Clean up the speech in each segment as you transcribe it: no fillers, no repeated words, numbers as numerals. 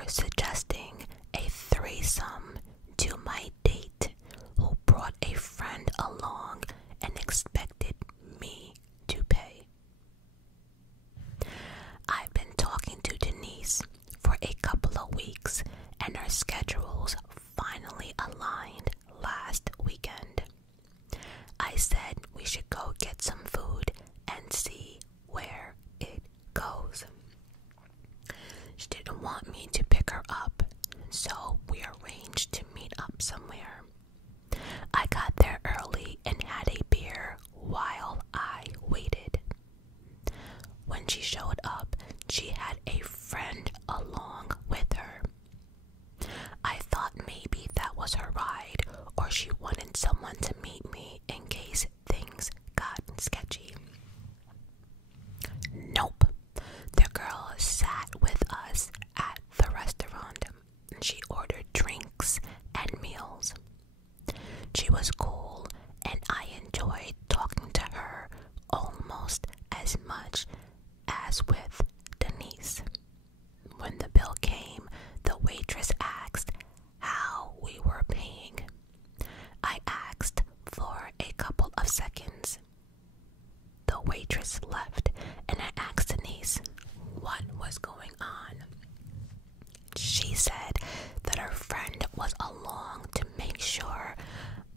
for suggesting a threesome to my date who brought a friend along and expected me to pay. I've been talking to Denise for a couple of weeks, and our schedules finally aligned last weekend. I said we should go get some food and see where it goes. She didn't want me to pick her up, so we arranged to meet up somewhere. I got there early and had a beer while I waited. When she showed up, she had a friend along with her. I thought maybe that was her ride, or she wanted someone to meet me in case things got sketchy. Nope. The girl sat with us at the restaurant. She ordered drinks and meals. She was cool, and I enjoyed talking to her almost as much as with Denise. When the bill came, the waitress asked how we were paying. I asked for a couple of seconds. The waitress left, and I asked Denise what was going on. She said that her friend was along to make sure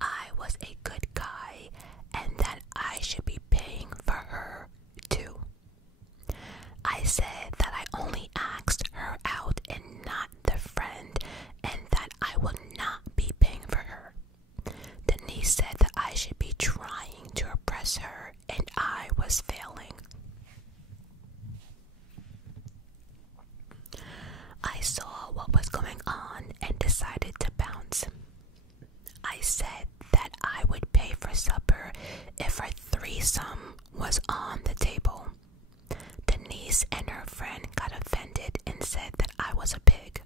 I was a good guy and that I should be paying for her too. I said that I only asked her out and not the friend, and that I would not be paying for her. Denise said that I should be trying to impress her, and I was failing. I saw what was going on and decided to bounce. I said that I would pay for supper if our threesome was on the table. Denise and her friend got offended and said that I was a pig.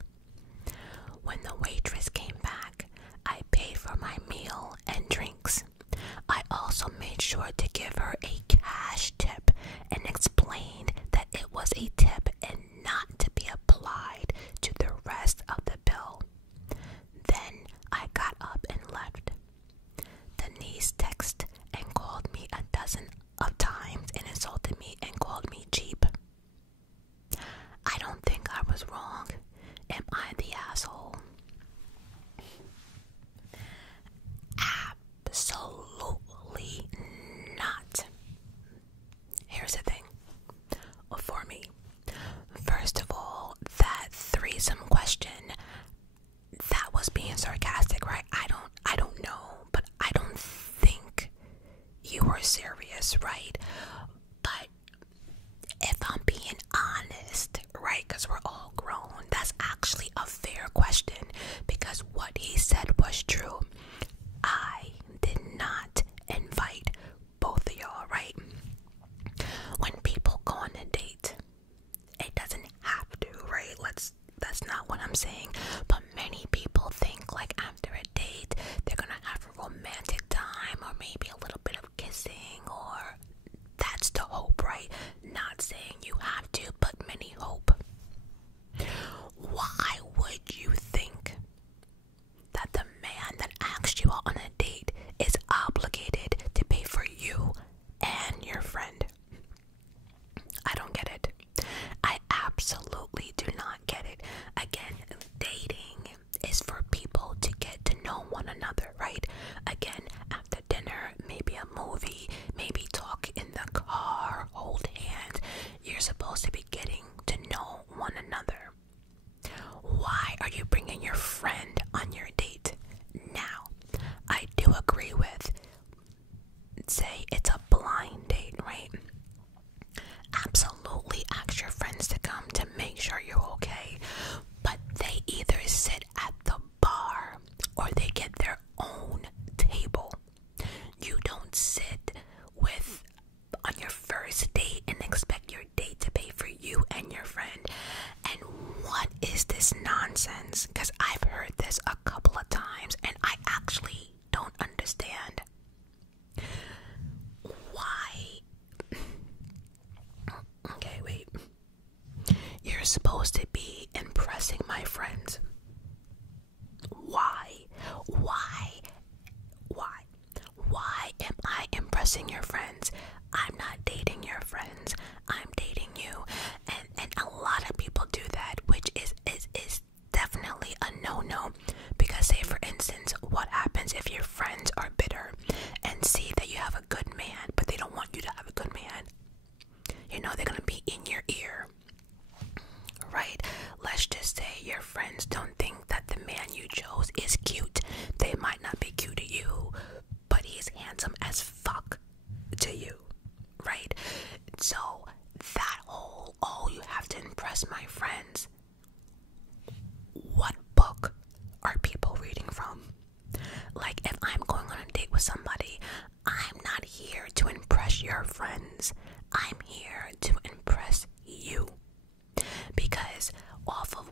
When the waitress came back, I paid for my meal and drinks. I also made sure to give her a cash tip and explained that it was a tip and not to be applied to the rest of the bill. Then I got up and left. Denise texted and called me a dozen of times and insulted me and called me cheap. I don't think I was wrong. Am I the asshole? Absolutely not. Here's the thing for me. First of all, that threesome question, that was being sarcastic, right? I don't know, but I don't think you were serious, right? But if I'm being honest, right, because we're all grown, that's actually a fair question, because what he said was true. I did not invite both of y'all, right? When people go on a date, it doesn't have to, right? That's not what I'm saying. But many people think like after a date, they're gonna have a romantic time or maybe a little bit of kissing, or that's the hope, right? Not saying you have to, but many hope. Why would you think that the man that asked you out on a date is obligated to pay for you and your friend? I don't get it. I absolutely do not get it. Again, dating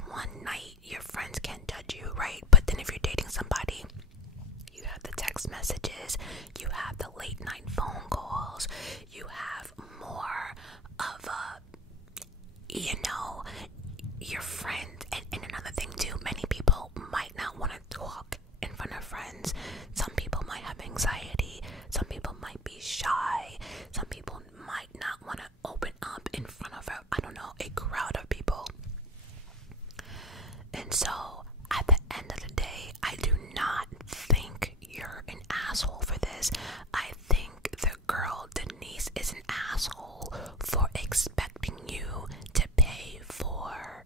one night, your friends can't judge you, right? But then if you're dating somebody, you have the text messages, you have the late night phone calls, you have more of a, your friend. And another thing too, many people might not want to talk in front of friends. Some people might have anxiety, some people might be shy, some people might not want to open up in front of a crowd of people. And so at the end of the day, I do not think you're an asshole for this. I think the girl Denise is an asshole for expecting you to pay for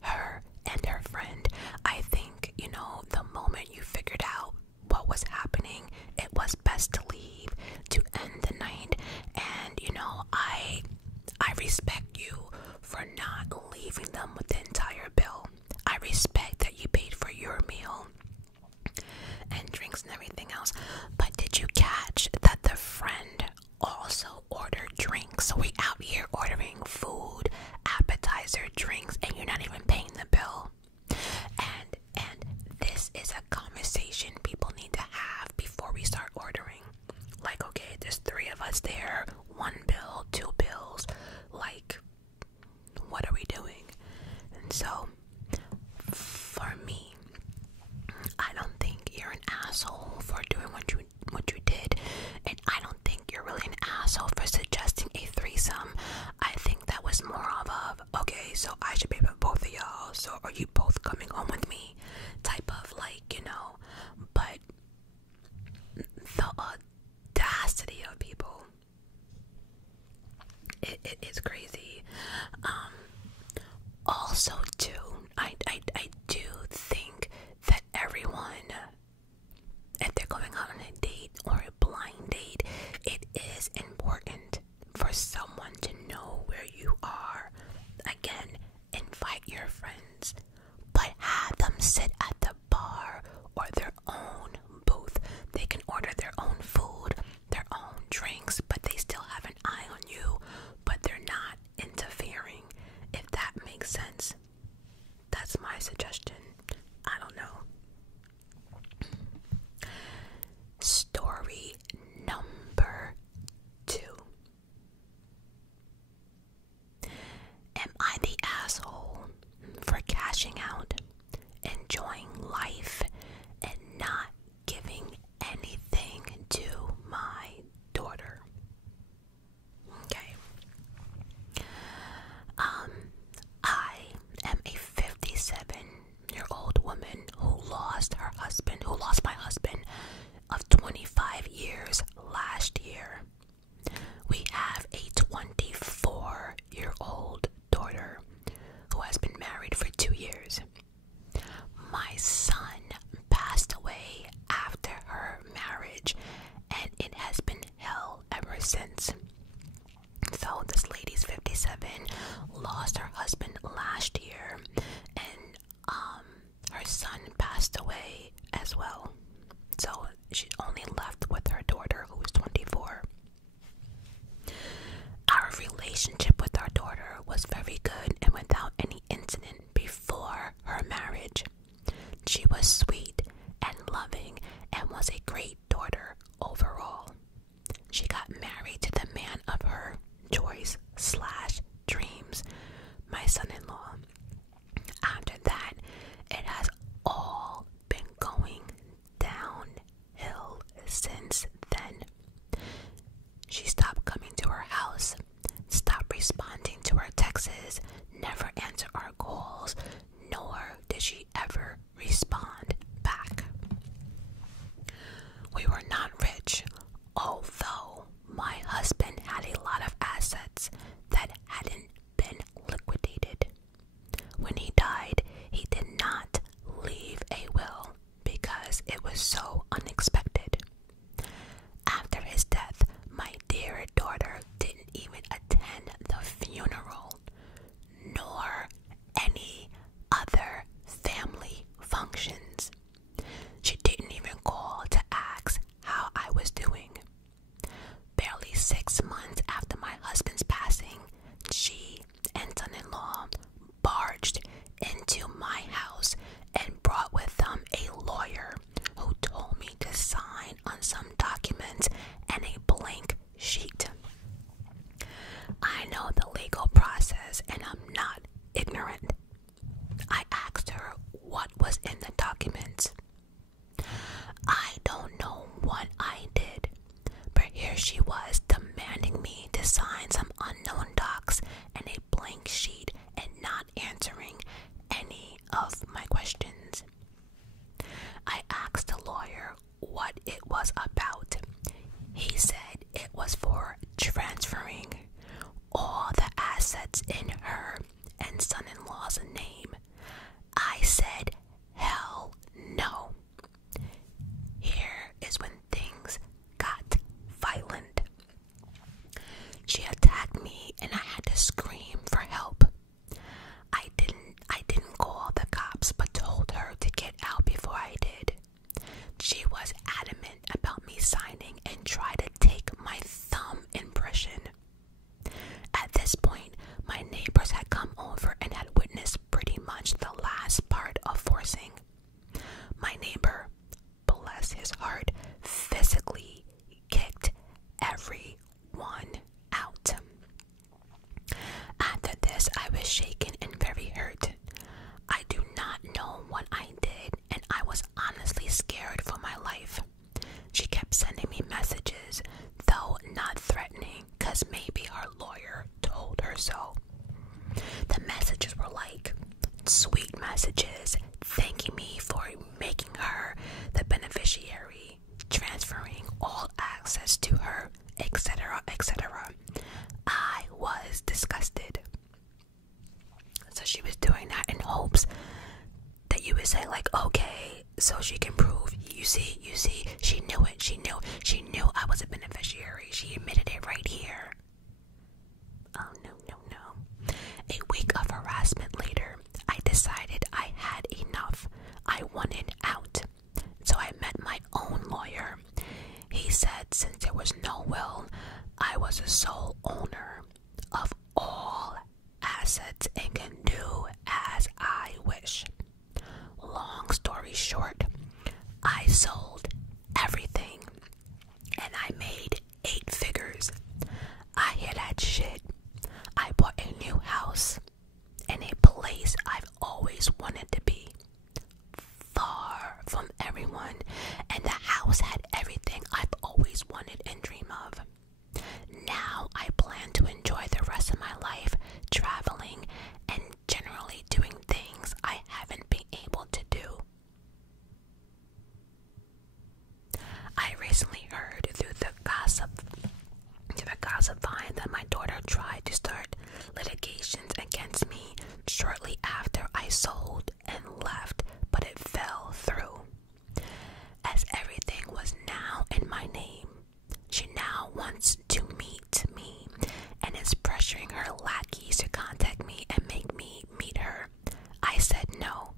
her and her friend. I think, the moment you figured out what was happening, it was best to leave, to end the night. And I respect you for not leaving them with the entire bill. I respect that you paid for your meal and drinks and everything else. But did you catch that the friend also ordered drinks? So we out here ordering food, appetizer, drinks, and you're not even paying the bill. And this is a conversation people need to have before we start ordering. Like, okay, there's 3 of us there, 1 bill, 2 bills. Like, what are we doing? And so, for me, I don't think you're an asshole for doing what you did, and I don't think you're really an asshole for suggesting a threesome. I think that was more of a, okay, so I should pay for both of y'all, so are you both coming home with me? Type of but the audacity of people, it is crazy. Also too, I do think that everyone, if they're going out on a date or a blind date, it is important for someone to know where you are. Again, invite your friends, but have them sit at the bar or their own booth. They can order their own food, their own drinks, but they still have an eye on you, but they're not interfering, if that makes sense. That's my suggestion. I don't know. Story number 2. Am I the asshole for cashing out, enjoying life, and not giving anything to my daughter? Okay. I am a 57-year-old woman who lost my husband of 25 years last year. We have a 24-year-old daughter who has been married for 2 years. My son passed away after her marriage, and it has been hell ever since. So this lady's 57, lost her husband last year, and her son passed away as well. So she's only left with her daughter, who is 24. Our relationship with our daughter was very good and without any incident before her marriage. She was sweet and loving and was a great daughter overall. She got married to the man of her choice / dreams, my son-in-law. After that, it has all been going downhill since then. She stopped coming to our house, stopped responding to our texts, never answered our calls, nor did she ever respond back. We were into my house and brought with them a lawyer who told me to sign on some documents and a blank sheet. I know the legal process and I'm not ignorant. I asked her what was in the documents. I don't know what I did, but here she was demanding me to sign some unknown docs and a blank sheet and not answering any of my questions. I asked the lawyer what it was about. He said it was for transferring all the assets in her and son-in-law's name. I said, hell no. Here is when things got violent. She attacked me and I had to scream for help. I didn't call the cops but told her to get out before I did. She was adamant about me signing and tried to take my thumb impression. At this point, my neighbors had come over and had witnessed pretty much the last part of forcing. My neighbor, bless his heart, physically kicked everyone out. After this, I was shaken and very hurt. I do not know what I did, and I was honestly scared for my life. She kept sending me messages, though not threatening, because maybe her lawyer told her so. The messages were like sweet messages, thanking me for making her the beneficiary, transferring all access to her, etc., etc. I was disgusted. So she was doing that in hopes that you would say like, okay, so she can prove, you see, she knew I was a beneficiary. She admitted it right here. Oh, no. A week of harassment later, I decided I had enough. I wanted out. So I met my own lawyer. He said since there was no will, I was the sole owner of all assets and can do as I wish. Long story short, I sold everything and I made 8 figures. I had had shit. I bought a new house and a place I've always wanted to be, far from everyone, and the house had everything I've always wanted and dreamed of. Now I plan to enjoy the rest of my life traveling and generally doing things I haven't been able to do. I recently heard through the gossip vine that my daughter tried to start litigations against me shortly after I sold and left, but it fell through. As everything was now in my name, she now wants to meet me and is pressuring her lackeys to contact me and make me meet her. I said no.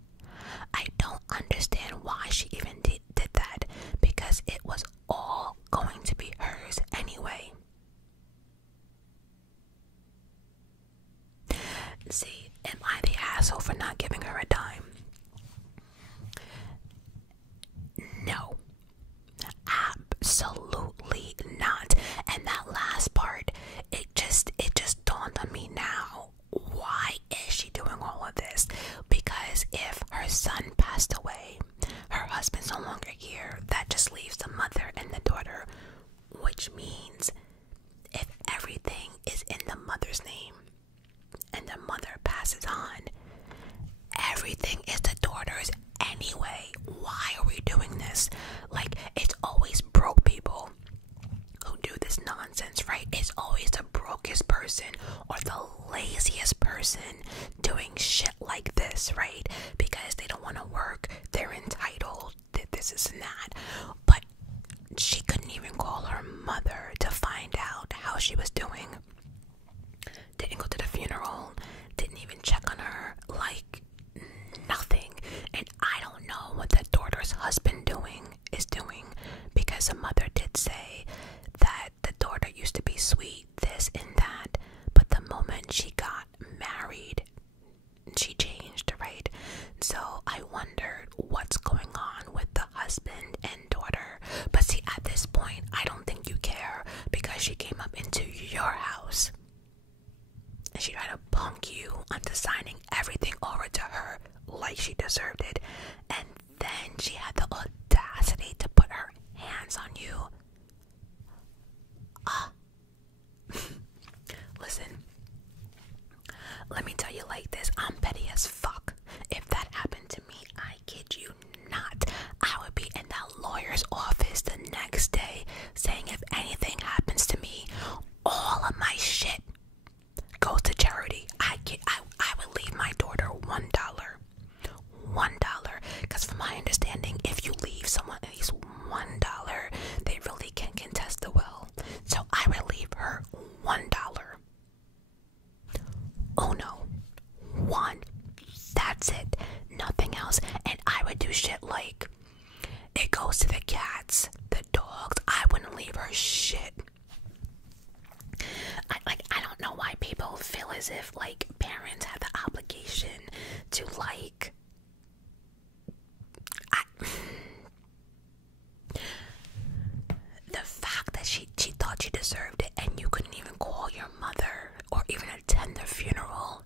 I don't understand why she even did that, because it was all going to be hers anyway. See, am I the asshole for not giving her a dime? No. Absolutely not. And that last part, it just dawned on me now. Why is she doing all of this? Because if her son passed away, her husband's no longer here, that just leaves the mother and the daughter, which means if everything is in the mother's name and the mother passes on, everything is the daughter's anyway. Why are we doing this? Like, it's always broke people who do this nonsense, right? It's always the brokest person or the laziest person doing shit like this, right? Because they don't want to work, they're entitled, this is and that. But she couldn't even call her mother to find out how she was doing. Didn't go to the funeral, didn't even check on her, like nothing. And I don't know what the daughter's husband is doing, because the mother did say that the daughter used to be sweet, this and that, but the moment she got married, she changed, right? I wondered what's going on with the husband and daughter. But see, at this point, I don't think you care because she came up into your house and she tried to punk you onto signing everything over to her like she deserved it. And then she had the audacity to put her hands on you. Listen, let me tell you like this, I'm petty as fuck. If that happened to me, I kid you not, I would be in that lawyer's office the next day saying if anything happens to me, all of my shit goes to charity. I would leave my daughter $1. Because from my understanding, if you leave someone at least $1, they really can contest the will. So I would leave her $1. Oh no, one. That's it. Nothing else. And I would do shit like, it goes to the cats, the dogs. I wouldn't leave her shit. I don't know why people feel as if like parents have the obligation to like the fact that she thought she deserved it and you couldn't even call your mother or even attend the funeral.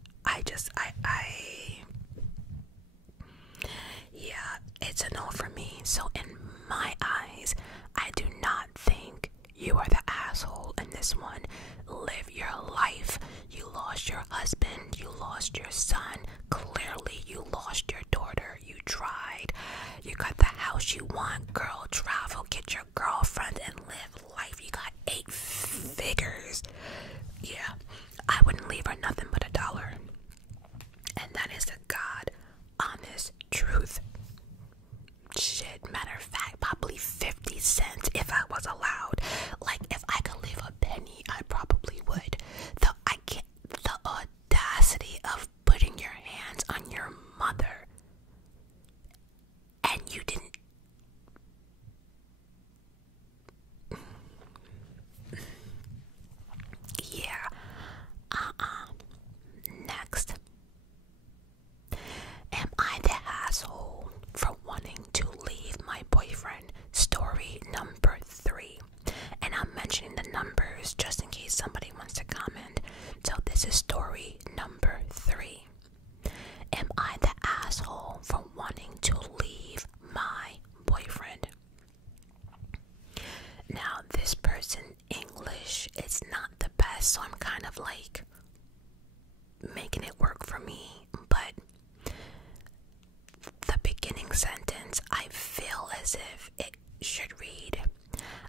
Yeah, it's a no for me. So in my eyes, I do not think you are the asshole in this one. Live your life. You lost your husband, you lost your son, clearly you lost your daughter. You tried, you got the house you want, girl, travel, get your girlfriend and live life. You got 8 figures. Yeah, I wouldn't leave her nothing but $1. And that is the God honest truth. Shit, matter of fact, probably 50 cents if I was allowed. Like, if I could leave a penny, I probably would. The audacity of putting your hands on your mother and you didn't. Yeah. Next. Am I the asshole for wanting to leave my boyfriend? Story number 3. And I'm mentioning the numbers just in case somebody wants to comment. So this is story number 3. Am I the asshole for wanting to leave my boyfriend? Now, this person English is not the best, so I'm kind of like making it work for me, but the beginning sentence, I feel as if it should read,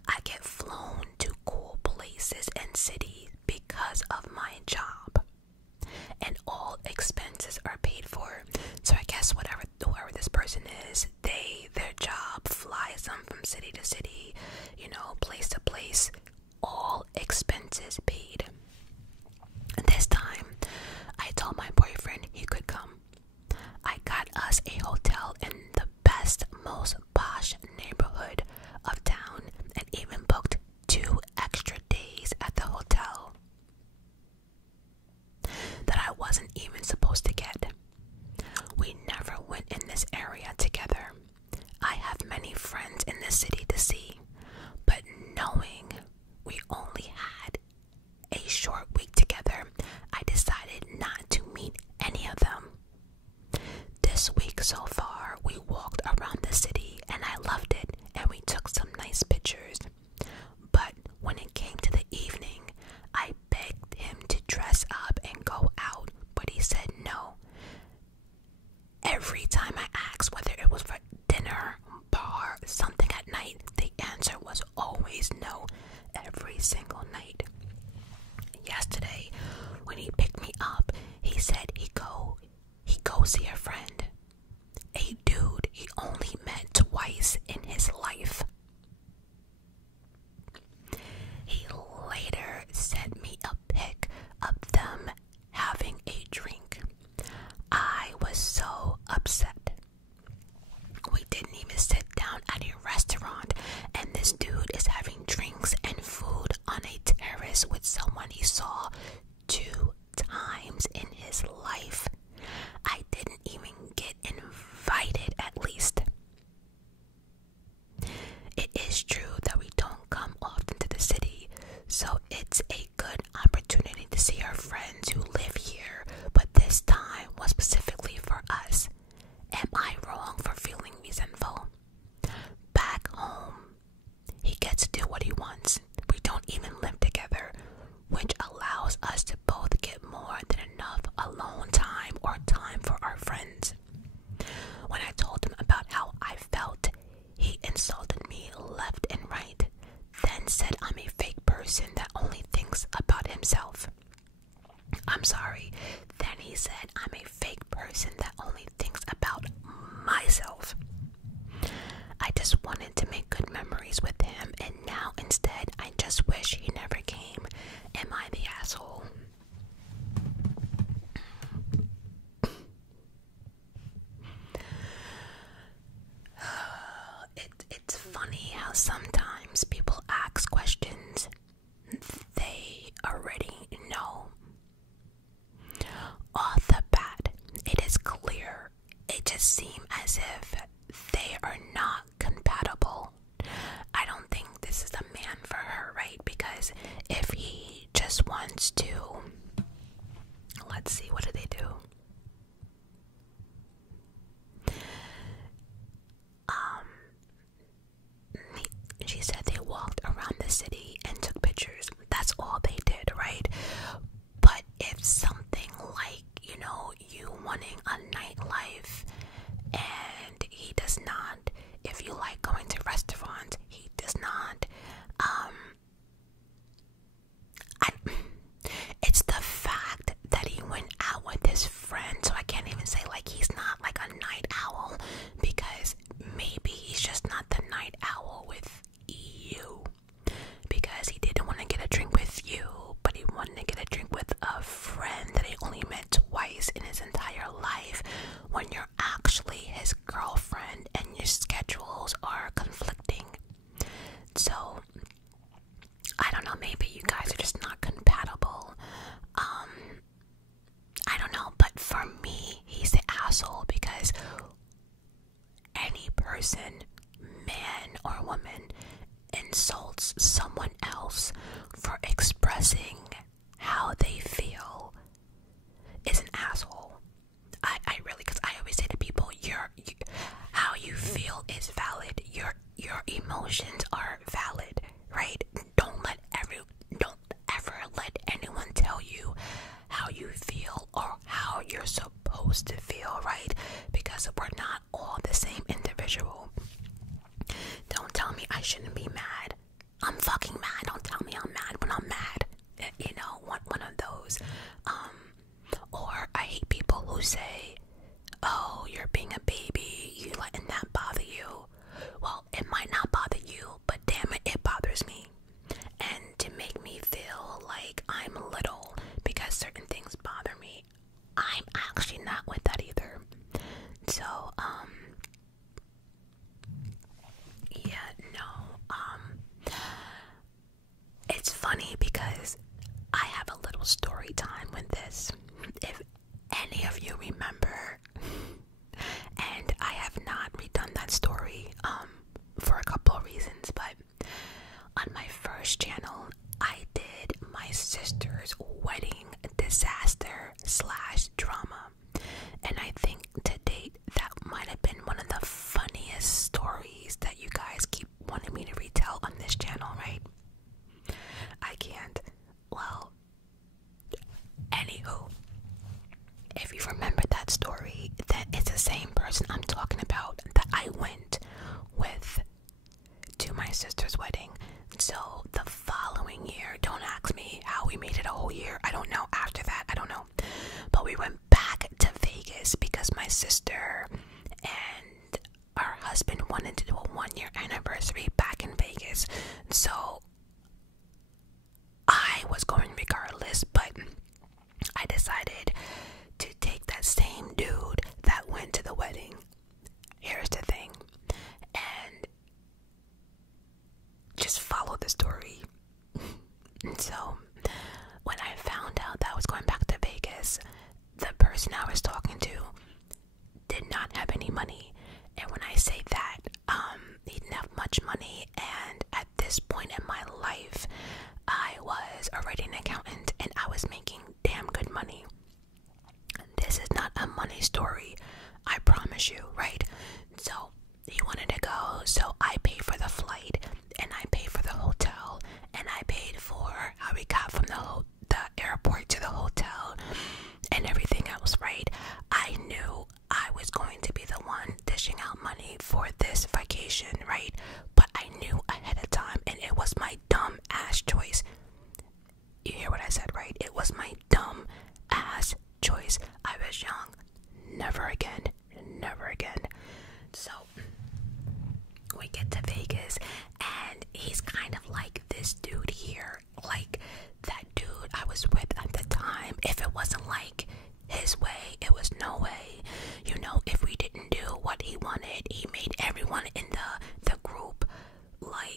I get flown to cool places and cities because of my job, and all expenses are paid for. So I guess whoever this person is, their job flies them from city to city, place to place, all expenses paid. This time, I told my boyfriend he could come. I got us a hotel in the best, most posh neighborhood of town and even booked 2 extra days at the hotel that I wasn't even supposed to get. We never went in this area together. I have many friends in this city to see, but knowing we only had a short week together, I decided not to meet any of them. This week so far, we walked around the city and I loved it, and we took some nice pictures. But when it came to the evening, I begged him to dress up and go out, but he said no. Every time I asked whether it was for dinner, bar, something at night, the answer was always no, every single night. Yesterday, when he picked me up, he said he'd go see a friend. A dude he only met twice in his life. He later sent me a pic of them having a drink. I was so upset. We didn't even sit down at a restaurant, and this dude is having drinks and food on a terrace with someone he saw 2 times in his life. I didn't even get sometimes people ask questions they already know. Off the bat, it is clear. It just seems as if they are not compatible. I don't think this is the man for her, right? Because if he just wants to, let's see, what do they do? She said they walked around the city and took pictures. That's all they did, right? But if something like, you wanting a nightlife and he does not, if you like going to restaurants, he does not, it's the fact that he went out with his friend, so I can't even say like he's not like a night owl, because maybe he's just not the night owl with you, because he didn't want to get a drink with you, but he wanted to get a drink with a friend that he only met twice in his entire life, when you're actually his girlfriend and your schedules are conflicting. So I don't know, maybe you guys are just not compatible. I don't know, but for me, he's the asshole, because any person, man or woman, insults someone else for expressing how they feel is an asshole. I really, because I always say to people, how you feel is valid. Your emotions are valid, right? Don't ever let anyone tell you how you feel or how you're supposed to feel, right? Because we're not all the same individual. Don't tell me I shouldn't be mad. I'm fucking mad. Don't tell me I'm mad when I'm mad. One of those. Or I hate people who say, oh, you're being a baby, you letting that bother you. Well, it might not bother you, but damn it, it bothers me. And to make me feel like I'm little because certain things bother me, I'm actually not with that either. So, it's funny because I have a little story time with this. If any of you remember, and I have not redone that story for a couple of reasons, but on my first channel, I did my sister's wedding disaster / drama, and I think to date that might have been one of the funniest stories that you guys keep wanting me to retell on this channel, right? I can't. Well, anywho, if you remember that story, that it's the same person I'm talking about that I went with to my sister's wedding. So the following year, don't ask me how we made it a whole year. I don't know. After that, I don't know. But we went back to Vegas because my sister and our husband wanted to do a 1-year anniversary back in Vegas. So I was going regardless, but I decided to take that same dude that went to the wedding. Here's the thing, and just follow the story. So when I found out that I was going back to Vegas, the person I was talking to did not have any money. And when I say that, he didn't have much money, and at this point in my life, I was already an accountant and I was making damn good money. This is not a money story, I promise you, right? So he wanted to go, so I paid for the flight, and I paid for the hotel, and I paid for how we got from the airport to the hotel and everything else, right? I knew I was going to be the one dishing out money for this vacation, right? But I knew ahead of time, and it was my dumb ass choice. You hear what I said, right? It was my dumb ass choice. I was young. Never again. Never again. So we get to Vegas, and he's kind of like this dude here, like that dude I was with at the time. If it wasn't like his way, it was no way. If we didn't do what he wanted, he made everyone in the group like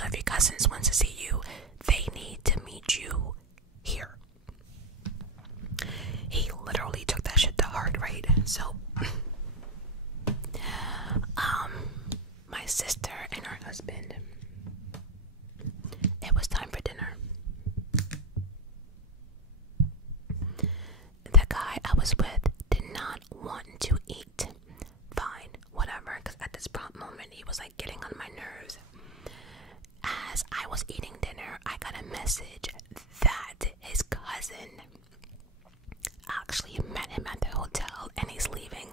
So if your cousins want to see you, they need to meet you here. He literally took that shit to heart, right? So my sister and her husband, it was time for dinner. The guy I was with did not want to eat. Fine, whatever, because at this prompt moment he was like getting on my nerves. As I was eating dinner, I got a message that his cousin actually met him at the hotel and he's leaving.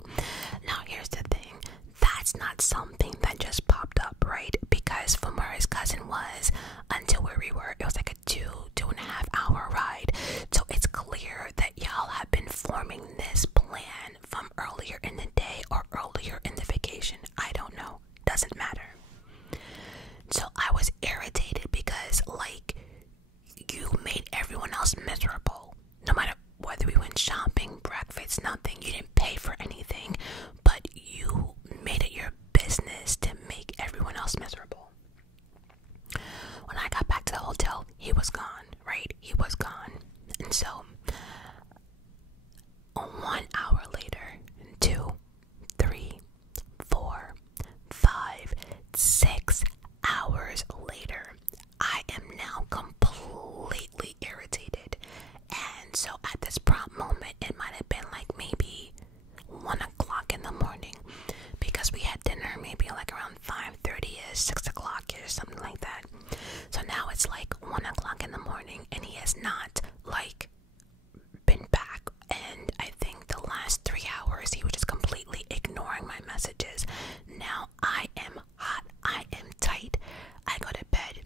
Now here's the thing, that's not something that just popped up, right? Because from where his cousin was until where we were, it was like a 2.5 hour ride. So it's clear that y'all have been forming this plan from earlier in the day or earlier in the vacation. I don't know, doesn't matter. So I was irritated because, like, you made everyone else miserable. No matter whether we went shopping, breakfast, nothing. You didn't pay for anything, but you made it your business to make everyone else miserable. When I got back to the hotel, he was gone, right? He was gone. And so 1 hour later, 2, 3, 4, 5, 6 hours later, I am now completely irritated. And so at this prompt moment, it might have been like maybe 1 o'clock in the morning, because we had dinner maybe like around 5:30ish, 6 o'clock-ish, something like that. So now it's like 1 o'clock in the morning and he has not like been back. And I think the last 3 hours he was just completely ignoring my messages. Now I am hot, I am tight, I go to bed.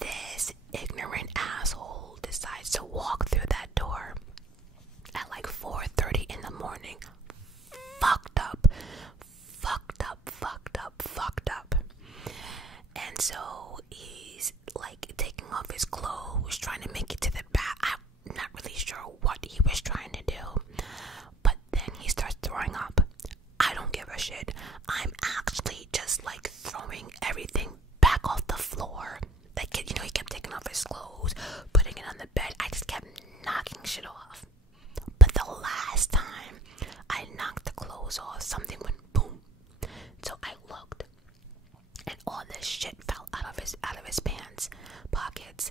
This ignorant asshole decides to walk through that door at like 4:30 in the morning. Fucked up. And so he's like taking off his clothes, trying to make it to the bath. I'm not really sure what he was trying to do, but then he starts throwing up. I don't give a shit. I'm actually just like throwing everything back off the floor. Like, you know, he kept taking off his clothes, putting it on the bed. I just kept knocking shit off. But the last time I knocked the clothes off, something went boom. So I looked, and all this shit fell out of his pants pockets.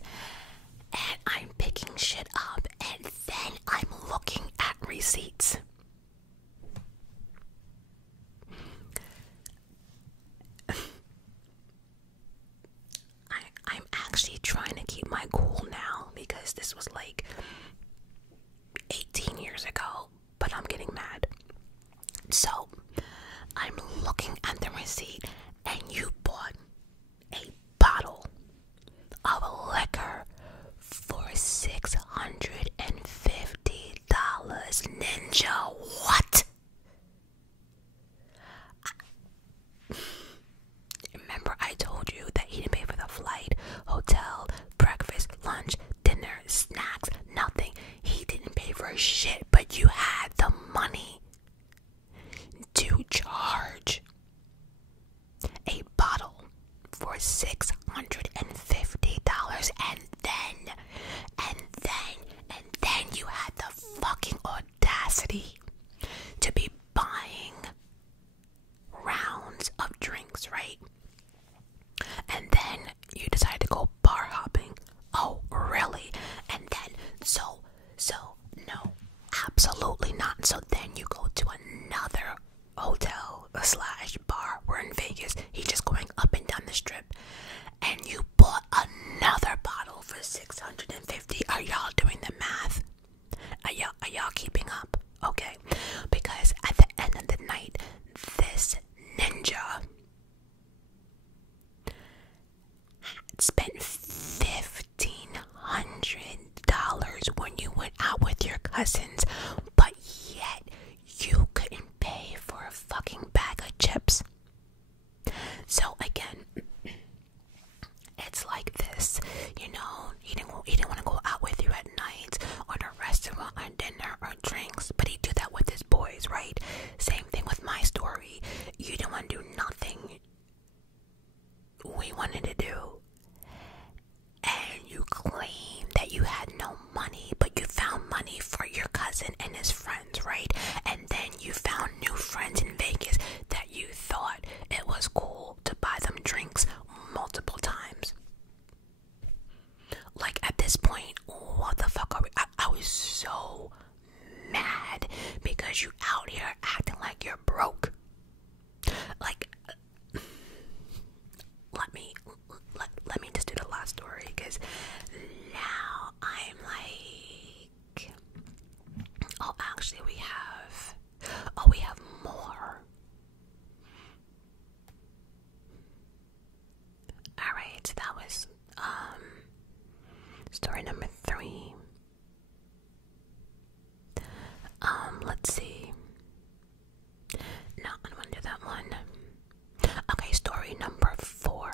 And I'm picking shit up, and then I'm looking at receipts. I'm actually trying to keep my cool now, because this was like 18 years ago, but I'm getting mad. So I'm looking at the receipt, and you bought a bottle of liquor for $650. Ninja, what? Remember I told you that he didn't pay for the flight, hotel, breakfast, lunch, dinner, snacks, nothing. He didn't pay for shit, but you had the money to charge a bottle for $650, and then you had the fucking audacity to be buying rounds of drinks, right? And then you decide to go bar hopping. Oh, really? And then, so, no, absolutely not. So then you go to another hotel / bar. We're in Vegas. He's just going up and down the strip. And you bought another bottle for $650. Are y'all doing the math? Are y'all keeping up? Okay. Because at the end of the night, this ninja spent $1,500 when you went out with your cousins, but yet you couldn't pay for a fucking bag of chips. So again, it's like this, you know, he didn't want to go out with you at night or the restaurant or dinner or drinks, but he'd do that with his boys, right? Same thing with my story. You didn't want to do nothing we wanted to do. Story number 3. Let's see. No, I don't want to do that one. Okay, story number 4.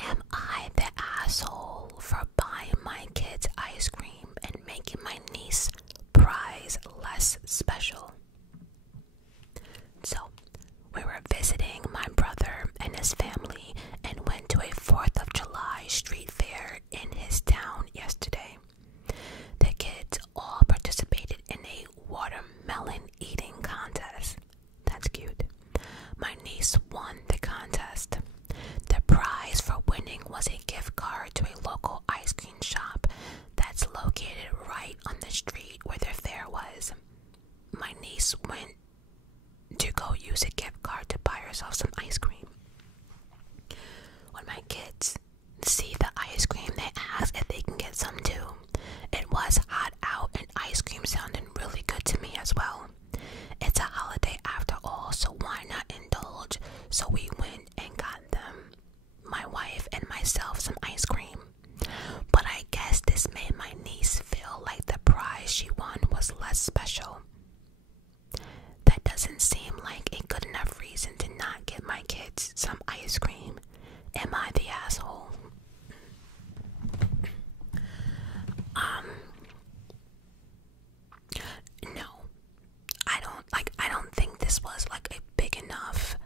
Am I the asshole for buying my kids ice cream and making my niece prize less special? So, we were visiting my brother and his family and went to a 4th of July street fair in his town yesterday. The kids all participated in a watermelon eating contest. That's cute. My niece won the contest. The prize for winning was a gift card to a local ice cream shop that's located right on the street where the fair was. My niece went to go use a gift card to buy herself some ice cream. When my kids see the ice cream, they ask if they can get some too. It was hot out and ice cream sounded really good to me as well. It's a holiday after all, so why not indulge? So we went and got them, my wife and myself, some ice cream. But I guess this made my niece feel like the prize she won was less special. That doesn't seem like a good enough reason to not get my kids some ice cream. Am I the asshole? No. I don't think this was like a big enough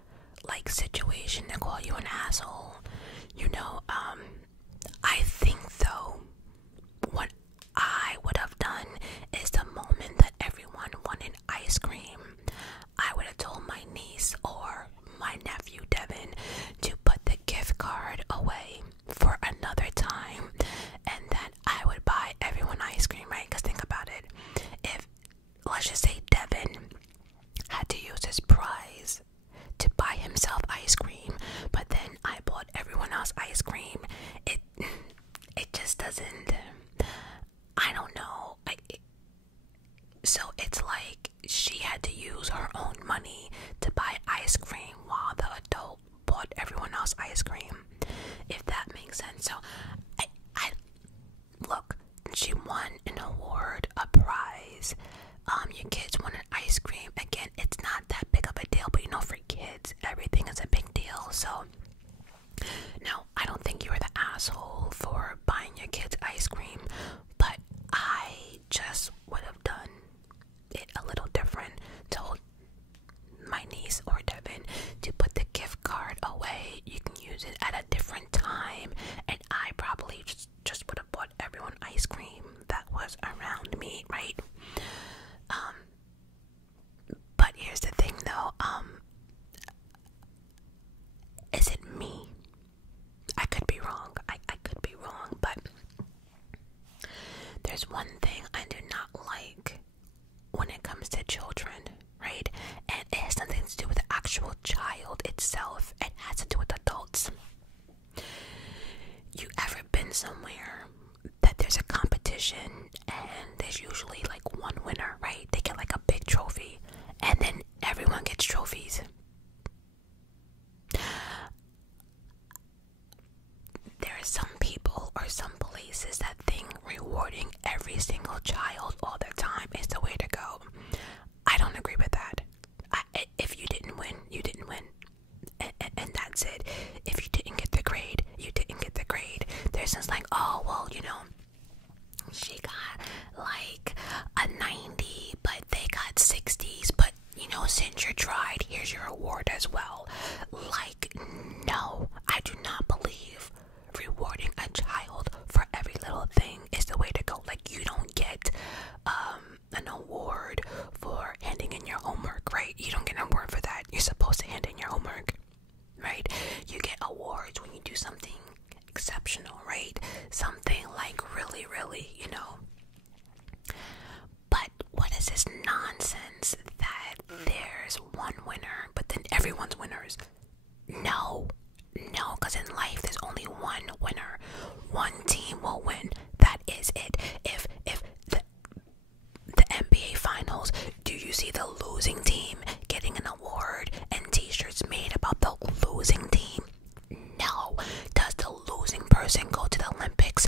like situation to call you an asshole. I think though what I would have done is the moment that everyone wanted ice cream, I would have told my niece or my nephew Devin to put the gift card away for another time, and then I would buy everyone ice cream, right? Because think about it. If, let's just say Devin had to use his prize to buy himself ice cream, but then I bought everyone else ice cream, it just doesn't, I don't know. So it's like she had to use her own money to buy ice cream while the adult bought everyone else ice cream, if that makes sense. So I look, she won an award, a prize. Your kids won an ice cream. Again, it's not that big of a deal, but for kids, everything is a big deal. So no, I don't think you were the asshole for buying your kids ice cream, but I just would have done it a little different. Told my niece or Devin to put the gift card away. You can use it at a different time, and I probably just would have bought everyone ice cream that was around me, right? But here's the thing though, is it me? I could be wrong. I could be wrong, but there's one thing I do not like when it comes to children, right? And it has nothing to do with the actual child itself. It has to do with adults. You ever been somewhere that there's a competition and there's usually like one winner, right? They get like a big trophy, and then everyone gets trophies. There are some people or some places that think rewarding every single child all the time is the way to go. I don't agree with that. If you didn't win, you didn't win. And that's it. If you didn't get the grade, you didn't get the grade. There's just like, oh, well, she got like a 90, but they got 60s. But, since you tried, here's your award as well. Like, no, I do not believe rewarding a child for every little thing is the way to go. Like, you don't get an award for handing in your homework, right? You don't get an award for that. You're supposed to hand in your homework, right? You get awards when you do something exceptional, right? Something like really, really, But what is this nonsense that there's one winner, but then everyone's winners? No, because in life there's only one winner. One team will win. That is it. If the NBA Finals, do you see the losing team getting an award and t-shirts made about the losing team? No. Does the losing person go to the Olympics?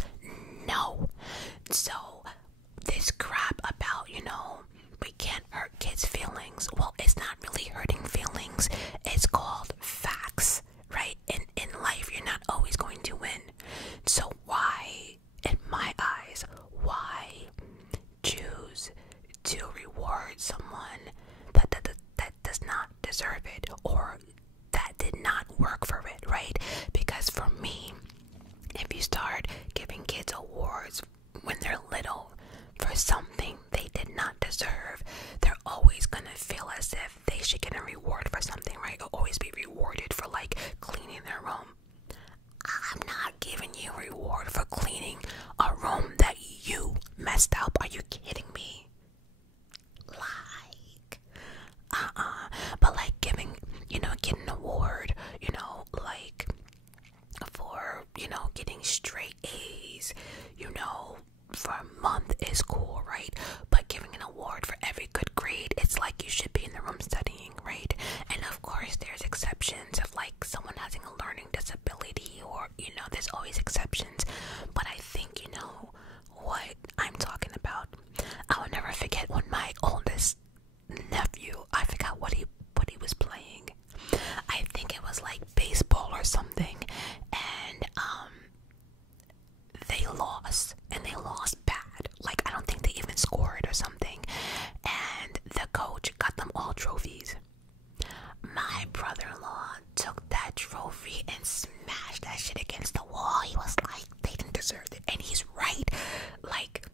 if you start giving kids awards when they're little for something they did not deserve, they're always gonna feel as if they should get a reward for something, right? Or always be rewarded for like cleaning their room. I'm not giving you a reward for cleaning a room that you messed up. Are you kidding me? Like, but like getting an award, like for, getting straight A's, for a month is cool, right? But giving an award for every good grade, it's like you should be in the room studying, right? And of course, there's exceptions of like someone having a learning disability, or, there's always exceptions. But I think, what I'm talking about. I will never forget when my oldest nephew, I forgot what he was playing. I think it was like baseball or something, and they lost, and they lost bad. Like, I don't think they even scored or something, and the coach got them all trophies. My brother-in-law took that trophy and smashed that shit against the wall. He was like, they didn't deserve it, and he's right. Like,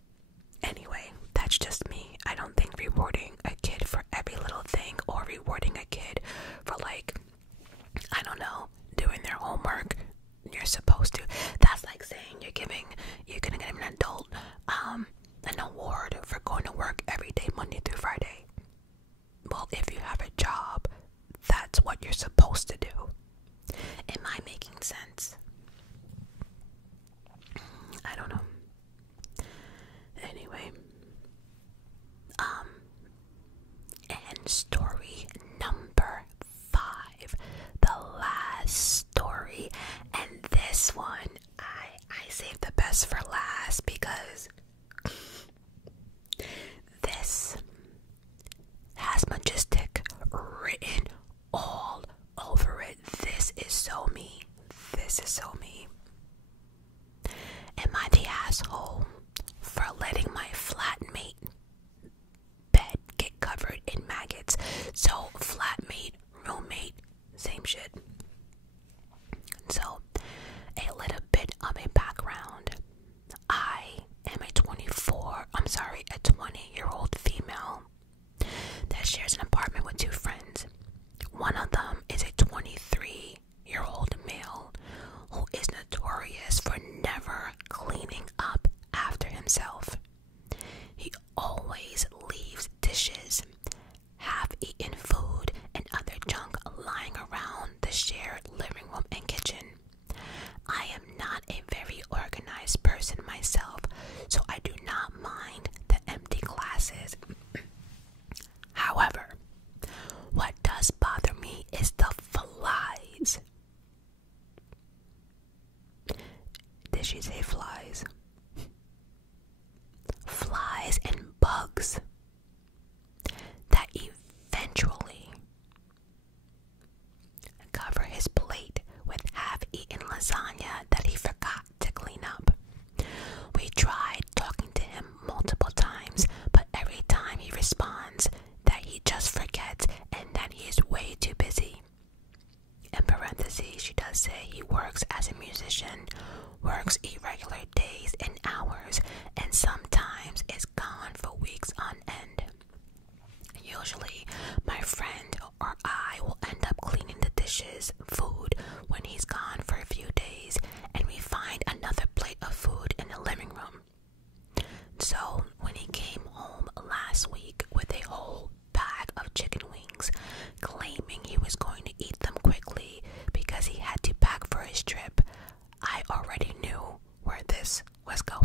anyway, that's just me. I don't think rewarding a kid for every little thing, or rewarding a kid for, like, I don't know, doing their homework, you're supposed to. That's like saying you're gonna give an adult an award for going to work every day, Monday through Friday. Well, if you have a job, that's what you're supposed to do. Am I making sense? I don't know. Anyway, and story number 5, the last story, and this one I saved the best for last because this has Majestic written all over it. This is so me. This is so me. Am I the asshole for letting my flatmate bed get covered in maggots? So flatmate, roommate, same shit. So a little bit of a background. I am a 20-year-old female that shares an apartment with 2 friends. One of them is a 23-year-old male who is notorious for never cleaning up after himself. He always leaves dishes, half-eaten food, and other junk lying around the shared living room and kitchen. I am not a very organized person myself, so I do not mind the empty glasses. However, what does bother me is the flies. Did she say flies? Flies and bugs that eventually cover his plate with half-eaten lasagna that he forgot to clean up. We tried talking to him multiple times, but every time he responds that he just forgets and that he is way too busy. In parentheses, she does say he works as a musician, works irregular days and hours, and sometimes is gone for weeks on end. Usually, my friend or I will end up cleaning the dishes, food, when he's gone for a few days, and we find another plate of food in the living room. So, when he came home last week with a whole bag of chicken wings, claiming he was going to eat them quickly because he had to pack for his trip, I already knew where this was going.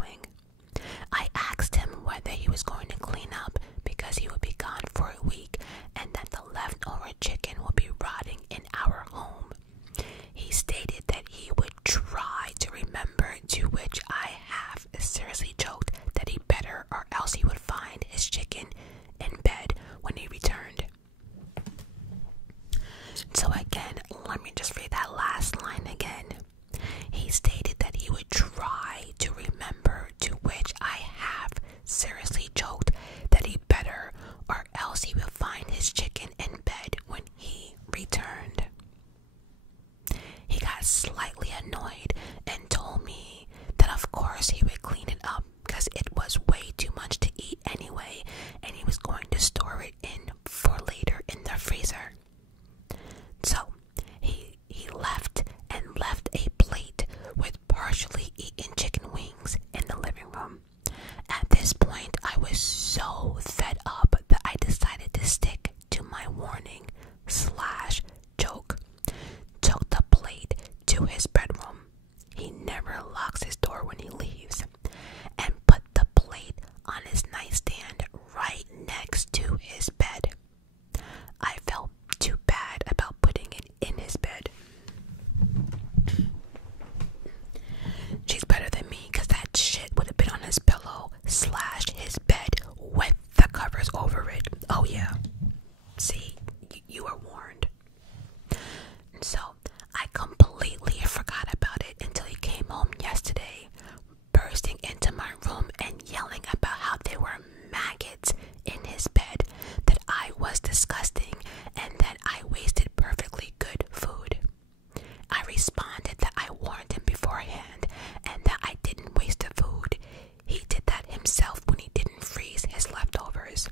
locks his door when he leaves, and put the plate on his nightstand right next to his bed. I felt too bad about putting it in his bed. She's better than me, because that shit would have been on his pillow / his bed with the covers over it. Oh yeah. See, you were warned. So, I completely forgot about it until he came home yesterday, bursting into my room and yelling about how there were maggots in his bed, that I was disgusting, and that I wasted perfectly good food. I responded that I warned him beforehand and that I didn't waste the food. He did that himself when he didn't freeze his leftovers.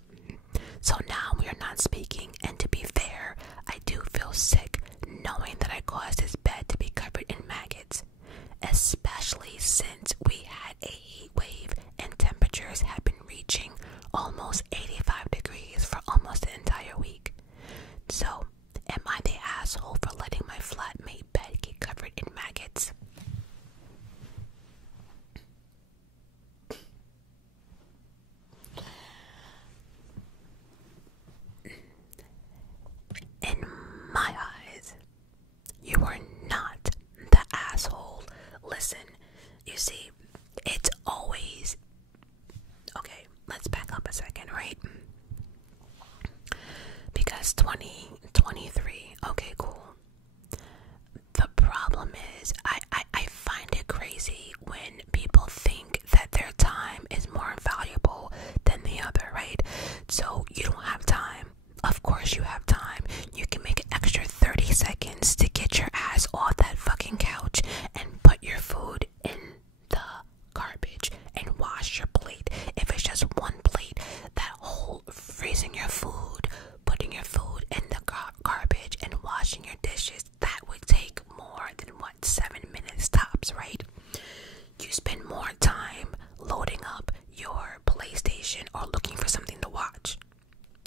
So now we are not speaking, and to be fair, I do feel sick knowing that I caused his bed to be covered in maggots, especially since we had a heat wave and temperatures had been reaching almost 85 degrees for almost the entire week. So, am I the asshole for letting my flatmate bed get covered in maggots? In my eyes, you are not the asshole. Listen, you see, it's always... Okay, let's back up a second, right? Because 2023, okay, cool. The problem is, I find it crazy when people think that their time is more valuable than the other, right? So you don't have time. Of course you have time. You can make an extra 30 seconds to get your ass off that fucking couch and put your food in the garbage and wash your plate. If it's just one plate, that whole freezing your food, putting your food in the garbage and washing your dishes, that would take more than 7 minutes tops, right? You spend more time loading up your PlayStation or looking for something to watch.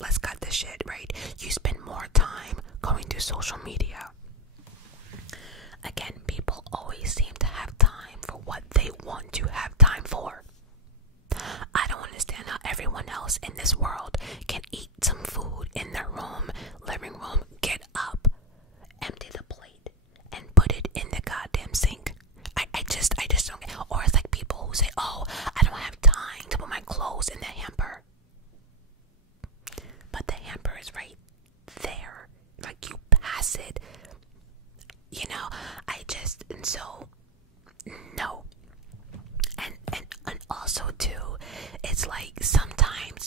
Let's cut this shit, right? You spend more time going to social media. Again, people always seem to have time for what they want to have time for. I don't understand how everyone else in this world can eat some food in their room, living room, get up, empty the plate, and put it in the goddamn sink. I just don't get. Or it's like people who say, oh, I don't have time to put my clothes in the hamper. But the hamper is right there. Like, you pass it. You know, and so, no. And also, too, it's like sometimes